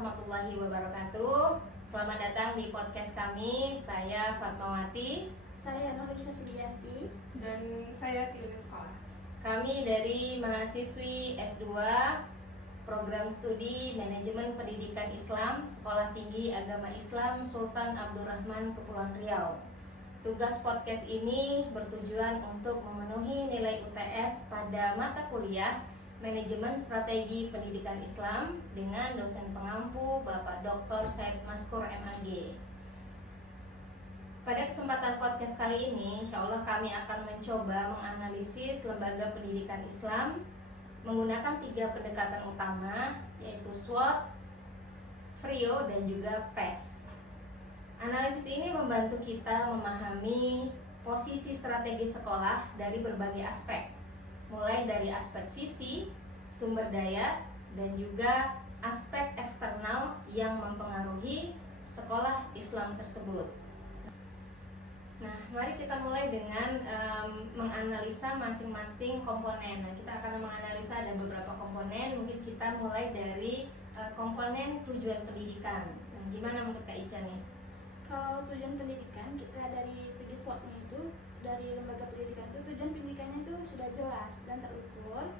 warahmatullahi wabarakatuh. Selamat datang di podcast kami. Saya Fatmawati. Saya Nurisa Sudiyanti. Dan saya Tiunis Sekolah. Kami dari mahasiswi S2 Program Studi Manajemen Pendidikan Islam Sekolah Tinggi Agama Islam Sultan Abdurrahman Kepulauan Riau. Tugas podcast ini bertujuan untuk memenuhi nilai UTS pada mata kuliah Manajemen Strategi Pendidikan Islam dengan dosen pengampu Bapak Dr. Said Maskur MAG. Pada kesempatan podcast kali ini, insya Allah kami akan mencoba menganalisis lembaga pendidikan Islam menggunakan 3 pendekatan utama, yaitu SWOT, FRIO, dan juga PES. Analisis ini membantu kita memahami posisi strategi sekolah dari berbagai aspek, mulai dari aspek visi, sumber daya, dan juga aspek eksternal yang mempengaruhi sekolah Islam tersebut. Nah, mari kita mulai dengan menganalisa masing-masing komponen. Nah, kita akan menganalisa ada beberapa komponen. Mungkin kita mulai dari komponen tujuan pendidikan. Nah, gimana menurut Kak Ica nih? Kalau tujuan pendidikan, kita dari segi SWOT-nya itu, dari lembaga pendidikan itu, tujuan pendidikannya itu sudah jelas dan terukur.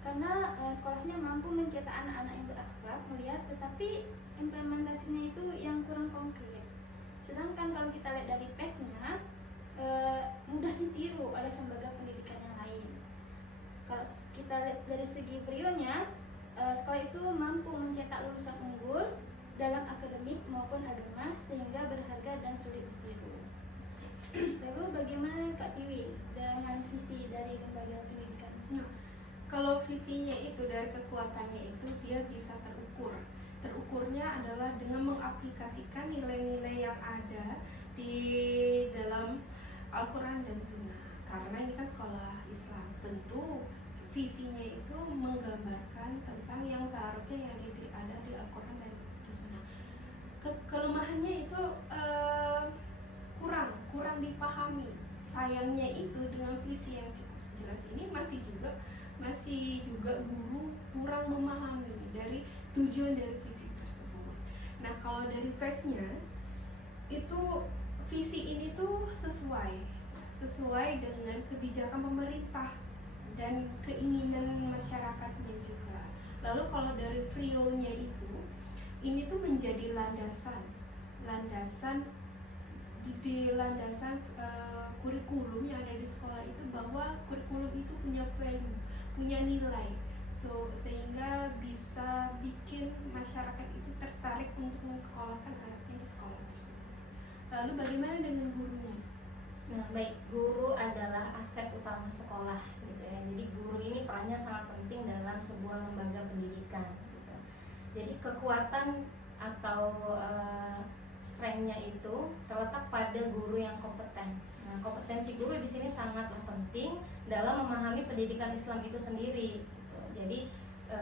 Karena sekolahnya mampu mencetak anak-anak yang berakhlak, mulia, tetapi implementasinya itu yang kurang konkret. Sedangkan kalau kita lihat dari PES-nya, mudah ditiru oleh lembaga pendidikan yang lain. Kalau kita lihat dari segi FRIO-nya, sekolah itu mampu mencetak lulusan unggul dalam akademik maupun agama sehingga berharga dan sulit ditiru. Lalu bagaimana Kak Tiwi dengan visi dari lembaga pendidikan? Kalau visinya itu dari kekuatannya itu dia bisa terukur. Terukurnya adalah dengan mengaplikasikan nilai-nilai yang ada di dalam Al-Quran dan Sunnah. Karena ini kan sekolah Islam, tentu visinya itu menggambarkan tentang yang seharusnya yang ada di Al-Quran dan di Sunnah. Kelemahannya itu kurang dipahami. Sayangnya itu dengan visi yang cukup jelas ini masih juga guru kurang memahami dari tujuan dari visi tersebut. Nah, kalau dari PES-nya itu visi ini tuh sesuai dengan kebijakan pemerintah dan keinginan masyarakatnya juga. Lalu kalau dari FRIO-nya itu ini tuh menjadi landasan kurikulum yang ada di sekolah itu, bahwa kurikulum itu punya value, punya nilai, sehingga bisa bikin masyarakat itu tertarik untuk mensekolahkan anaknya di sekolah tersebut. Lalu bagaimana dengan gurunya? Nah, baik, guru adalah aset utama sekolah, gitu ya. Jadi guru ini perannya sangat penting dalam sebuah lembaga pendidikan, gitu. Jadi kekuatan atau strength-nya itu terletak pada guru yang kompeten. Nah, kompetensi guru di sini sangatlah penting dalam memahami pendidikan Islam itu sendiri, gitu. Jadi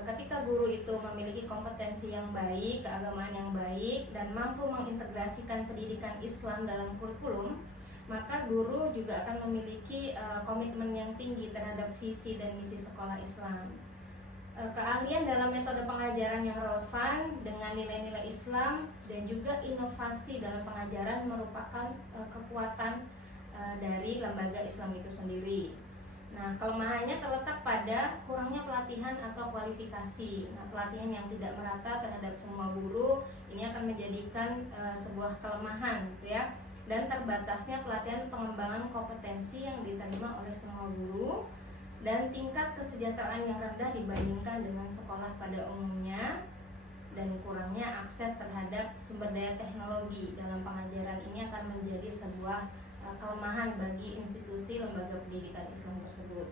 ketika guru itu memiliki kompetensi yang baik, keagamaan yang baik, dan mampu mengintegrasikan pendidikan Islam dalam kurikulum, maka guru juga akan memiliki komitmen yang tinggi terhadap visi dan misi sekolah Islam. Keahlian dalam metode pengajaran yang relevan dengan nilai-nilai Islam dan juga inovasi dalam pengajaran merupakan kekuatan dari lembaga Islam itu sendiri. Nah, kelemahannya terletak pada kurangnya pelatihan atau kualifikasi. Nah, pelatihan yang tidak merata terhadap semua guru ini akan menjadikan sebuah kelemahan, gitu ya. Dan terbatasnya pelatihan pengembangan kompetensi yang diterima oleh semua guru, dan tingkat kesejahteraan yang rendah dibandingkan dengan sekolah pada umumnya, dan kurangnya akses terhadap sumber daya teknologi dalam pengajaran ini akan menjadi sebuah kelemahan bagi institusi lembaga pendidikan Islam tersebut.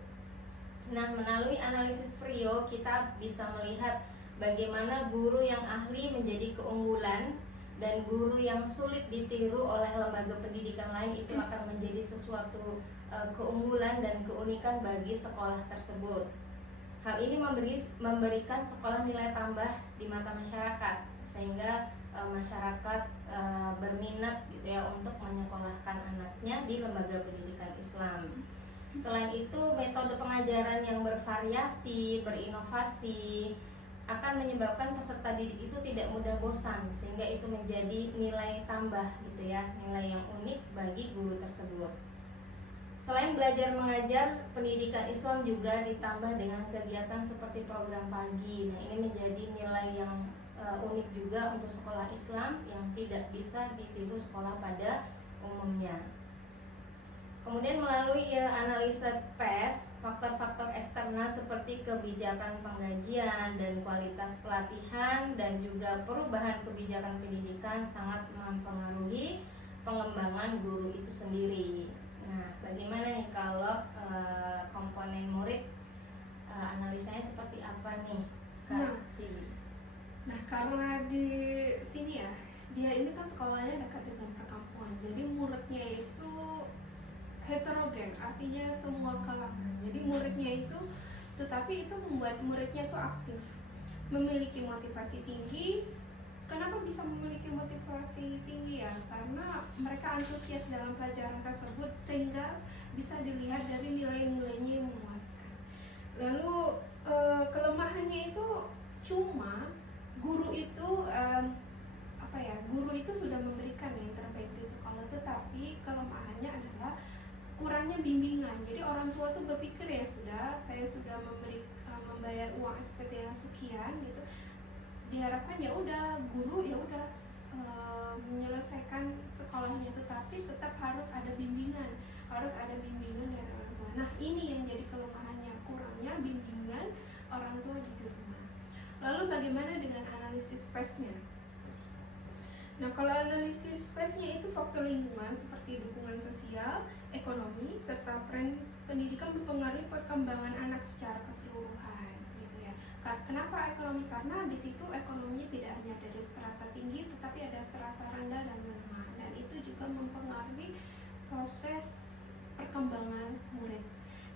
Nah, melalui analisis FRIO kita bisa melihat bagaimana guru yang ahli menjadi keunggulan dan guru yang sulit ditiru oleh lembaga pendidikan lain itu akan menjadi sesuatu keunggulan dan keunikan bagi sekolah tersebut. Hal ini memberikan sekolah nilai tambah di mata masyarakat, sehingga masyarakat berminat, gitu ya, untuk menyekolahkan anaknya di lembaga pendidikan Islam. Selain itu, metode pengajaran yang bervariasi, berinovasi, akan menyebabkan peserta didik itu tidak mudah bosan, sehingga itu menjadi nilai tambah gitu ya, nilai yang unik bagi guru tersebut. Selain belajar mengajar, pendidikan Islam juga ditambah dengan kegiatan seperti program pagi. Nah, ini menjadi nilai yang unik juga untuk sekolah Islam yang tidak bisa ditiru sekolah pada umumnya. Kemudian melalui analisa PES, faktor-faktor eksternal seperti kebijakan penggajian dan kualitas pelatihan dan juga perubahan kebijakan pendidikan sangat mempengaruhi pengembangan guru itu sendiri. Nah, bagaimana nih kalau komponen murid, analisanya seperti apa nih, Kak? Nah, karena di sini ya, dia ini kan sekolahnya dekat dengan perkampungan, jadi muridnya itu heterogen, artinya semua kalangan. Jadi muridnya itu, tetapi itu membuat muridnya itu aktif, memiliki motivasi tinggi. Kenapa bisa memiliki motivasi tinggi ya? Karena mereka antusias dalam pelajaran tersebut sehingga bisa dilihat dari nilai-nilainya yang memuaskan. Lalu kelemahannya itu cuma guru itu guru itu sudah memberikan yang terbaik di sekolah, tetapi kelemahannya adalah kurangnya bimbingan. Jadi orang tua tuh berpikir ya sudah, saya sudah membayar uang SPP yang sekian gitu, diharapkan ya udah guru ya udah menyelesaikan sekolahnya, tetapi tetap harus ada bimbingan dari orang tua. Nah, ini yang jadi kelemahannya, kurangnya bimbingan orang tua di rumah. Lalu bagaimana dengan analisis PES-nya? Nah, kalau analisis PES-nya itu faktor lingkungan seperti dukungan sosial, ekonomi, serta tren pendidikan mempengaruhi perkembangan anak secara keseluruhan, gitu ya. Kenapa ekonomi? Karena di situ ekonominya tidak hanya dari strata tinggi, tetapi ada strata rendah dan menengah, dan itu juga mempengaruhi proses perkembangan murid.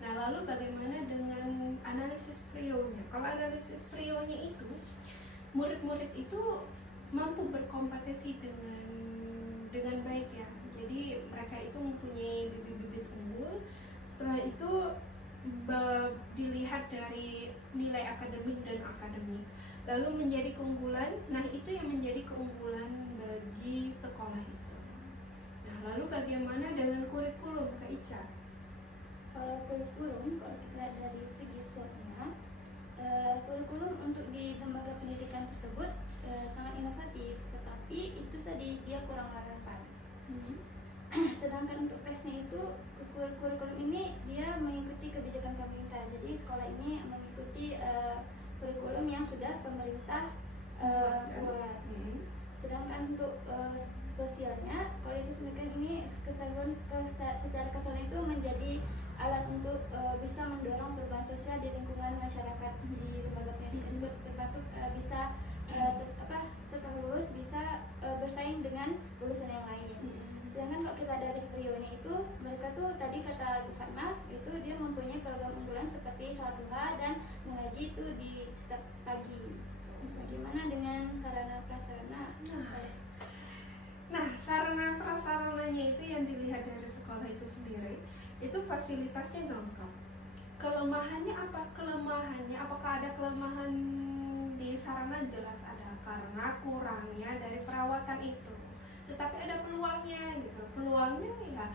Nah, lalu bagaimana dengan analisis PRIO-nya? Kalau analisis PRIO-nya itu, murid-murid itu mampu berkompetisi dengan baik ya. Jadi mereka itu mempunyai bibit-bibit unggul. Setelah itu dilihat dari nilai akademik dan akademik, lalu menjadi keunggulan. Nah, itu yang menjadi keunggulan bagi sekolah itu. Nah, lalu bagaimana dengan kurikulum, Kak Ica? Kalau kurikulum, kalau kita dari segi SWOT-nya, kurikulum untuk di lembaga pendidikan tersebut sangat inovatif, tetapi itu tadi dia kurang relevan. Sedangkan untuk PES-nya itu, kurikulum ini dia mengikuti kebijakan pemerintah. Jadi sekolah ini mengikuti kurikulum yang sudah pemerintah buat. Sedangkan untuk sosialnya, kualitas pendidikan ini secara keseluruhan itu menjadi alat untuk bisa mendorong perubahan sosial di lingkungan masyarakat di lembaga pendidikan tersebut, termasuk bisa setelah lulus bisa bersaing dengan lulusan yang lain. Sedangkan kalau kita dari PRIO-nya itu, mereka tuh tadi kata Bu Fatma itu dia mempunyai program unggulan seperti sholat duha dan mengaji itu di setiap pagi. Bagaimana dengan sarana prasarana? Nah, sarana prasarananya itu yang dilihat dari sekolah itu sendiri, itu fasilitasnya lengkap. Kelemahannya apa? Apakah ada kelemahan di sarana? Jelas ada, karena kurangnya dari perawatan itu. Tetapi ada peluangnya gitu. Peluangnya ya,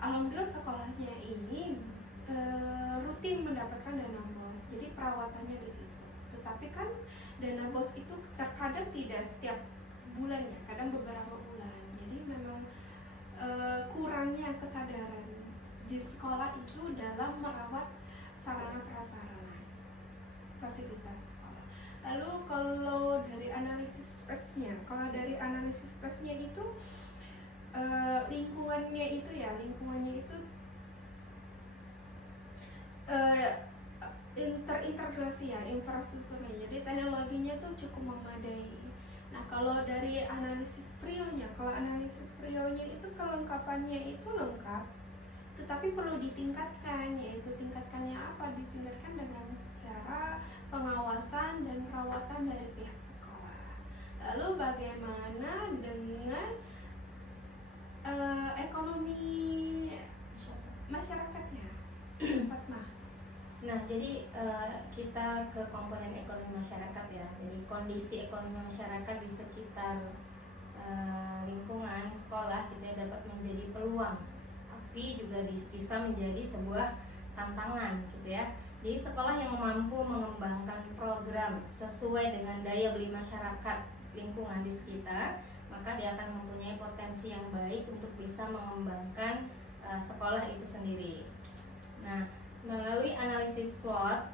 alhamdulillah sekolahnya ini rutin mendapatkan dana BOS. Jadi perawatannya di situ. Tetapi kan dana BOS itu terkadang tidak setiap bulannya, kadang beberapa bulan. Jadi memang kurangnya kesadaran di sekolah itu dalam merawat sarana prasarana, fasilitas sekolah. Lalu kalau dari analisis PES-nya, itu lingkungannya itu terintegrasi ya, infrastrukturnya. Jadi teknologinya tuh cukup memadai. Nah, kalau dari analisis PRIO-nya, itu kelengkapannya itu lengkap, tetapi perlu ditingkatkan, yaitu tingkatkannya apa? Ditingkatkan dengan cara pengawasan dan perawatan dari pihak sekolah. Lalu bagaimana dengan ekonomi masyarakatnya? Fatma. Nah, jadi jadi kita ke komponen ekonomi masyarakat ya. Jadi kondisi ekonomi masyarakat di sekitar lingkungan sekolah kita dapat menjadi peluang, tapi juga bisa menjadi sebuah tantangan gitu ya. Jadi sekolah yang mampu mengembangkan program sesuai dengan daya beli masyarakat lingkungan di sekitar, maka dia akan mempunyai potensi yang baik untuk bisa mengembangkan sekolah itu sendiri. Nah, melalui analisis SWOT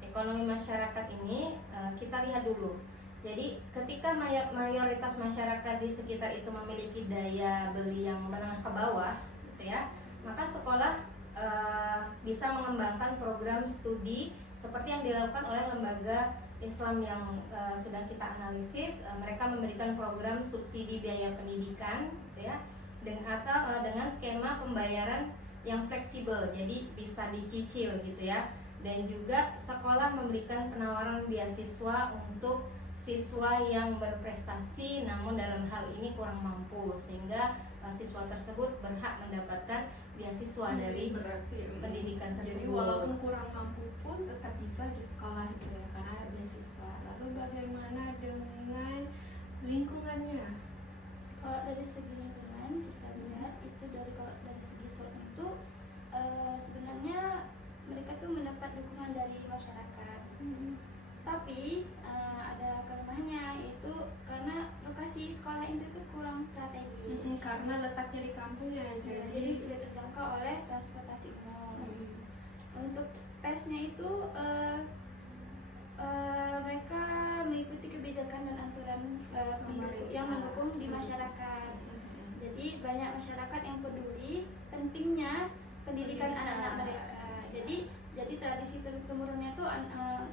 ekonomi masyarakat ini kita lihat dulu. Jadi ketika mayoritas masyarakat di sekitar itu memiliki daya beli yang menengah ke bawah gitu ya, maka sekolah bisa mengembangkan program studi seperti yang dilakukan oleh lembaga Islam yang sudah kita analisis. Mereka memberikan program subsidi biaya pendidikan gitu ya, dengan skema pembayaran yang fleksibel, jadi bisa dicicil gitu ya. Dan juga sekolah memberikan penawaran beasiswa untuk siswa yang berprestasi namun dalam hal ini kurang mampu, sehingga siswa tersebut berhak mendapatkan beasiswa dari berarti pendidikan jadi tersebut. walaupun kurang mampu pun tetap bisa di sekolah itu ya, karena ada beasiswa. Lalu bagaimana dengan lingkungannya? Kalau dari segi lingkungan kita lihat itu kalau dari segi SWOT itu sebenarnya mereka tuh mendapat dukungan dari masyarakat. Tapi ada kelemahannya, yaitu karena lokasi sekolah itu tuh kurang strategis. Karena letaknya di kampungnya, Jadi sudah terjangkau oleh transportasi umum. Untuk PES-nya itu mereka mengikuti kebijakan dan aturan yang mendukung di masyarakat. Jadi banyak masyarakat yang peduli pentingnya pendidikan anak-anak mereka. Jadi tradisi turun-temurunnya tuh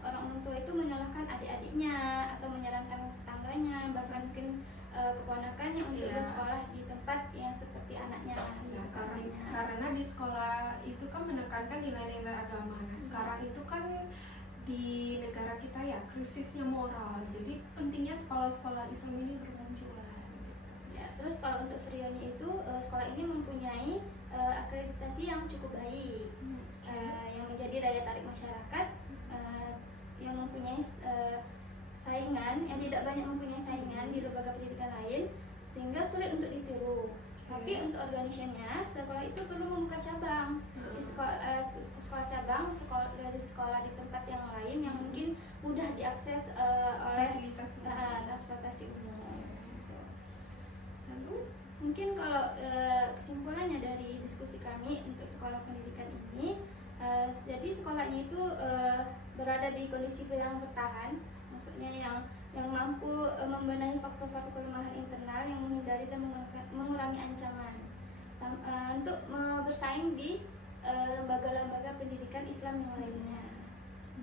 orang tua itu menyalahkan adik-adiknya atau menyarankan tetangganya, bahkan mungkin keponakannya untuk bersekolah di tempat yang seperti anaknya. Karena di sekolah itu kan menekankan nilai-nilai agama. Nah, sekarang itu kan di negara kita ya krisisnya moral. Jadi pentingnya sekolah-sekolah Islam ini bermunculan. Ya, terus kalau untuk Frionya itu sekolah ini mempunyai akreditasi yang cukup baik, yang menjadi daya tarik masyarakat, yang mempunyai saingan, yang tidak banyak mempunyai saingan di lembaga pendidikan lain, sehingga sulit untuk ditiru. Tapi untuk organisasinya, sekolah itu perlu membuka cabang di sekolah cabang, dari sekolah di tempat yang lain yang mungkin mudah diakses oleh transportasi umum. Lalu Mungkin kalau kesimpulannya dari diskusi kami untuk sekolah pendidikan ini, jadi sekolahnya itu berada di kondisi yang bertahan, maksudnya yang mampu membenahi faktor-faktor kelemahan internal yang menghindari dan mengurangi ancaman untuk bersaing di lembaga-lembaga pendidikan Islam yang lainnya.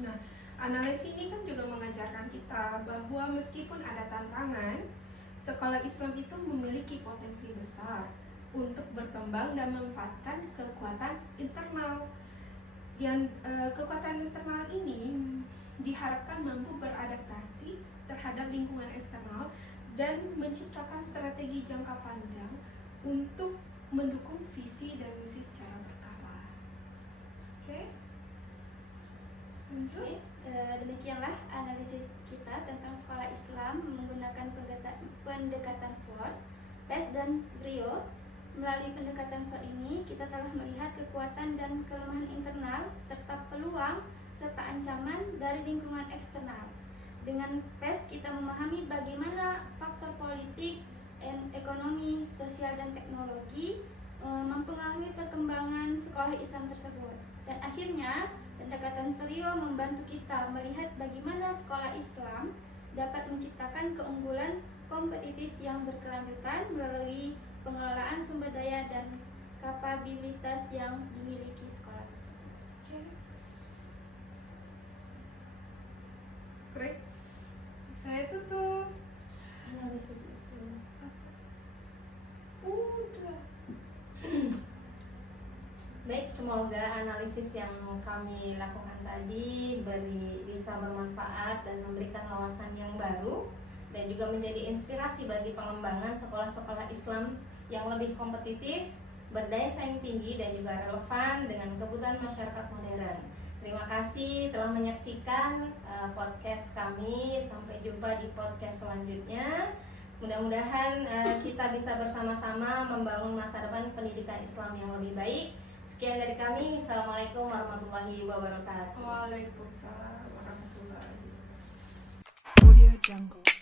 Nah, analisis ini kan juga mengajarkan kita bahwa meskipun ada tantangan, sekolah Islam itu memiliki potensi besar untuk berkembang dan memanfaatkan kekuatan internal. Yang kekuatan internal ini diharapkan mampu beradaptasi terhadap lingkungan eksternal dan menciptakan strategi jangka panjang untuk mendukung visi dan misi secara berkala. Oke? Lanjut. Demikianlah analisis kita tentang sekolah Islam menggunakan pendekatan SWOT, PES dan BRIO. Melalui pendekatan SWOT ini, kita telah melihat kekuatan dan kelemahan internal serta peluang serta ancaman dari lingkungan eksternal. Dengan PES kita memahami bagaimana faktor politik, ekonomi, sosial dan teknologi mempengaruhi perkembangan sekolah Islam tersebut. Dan akhirnya pendekatan BRIO membantu kita melihat bagaimana sekolah Islam dapat menciptakan keunggulan kompetitif yang berkelanjutan melalui pengelolaan sumber daya dan kapabilitas yang dimiliki sekolah tersebut. Great. Saya tutup. Analisis itu. Udah. Baik, semoga analisis yang kami lakukan tadi bisa bermanfaat dan memberikan wawasan yang baru dan juga menjadi inspirasi bagi pengembangan sekolah-sekolah Islam yang lebih kompetitif, berdaya saing tinggi dan juga relevan dengan kebutuhan masyarakat modern. Terima kasih telah menyaksikan podcast kami. Sampai jumpa di podcast selanjutnya. Mudah-mudahan kita bisa bersama-sama membangun masa depan pendidikan Islam yang lebih baik. Sekian dari kami. Assalamualaikum warahmatullahi wabarakatuh. Waalaikumsalam warahmatullahi wabarakatuh. Audio Jungle.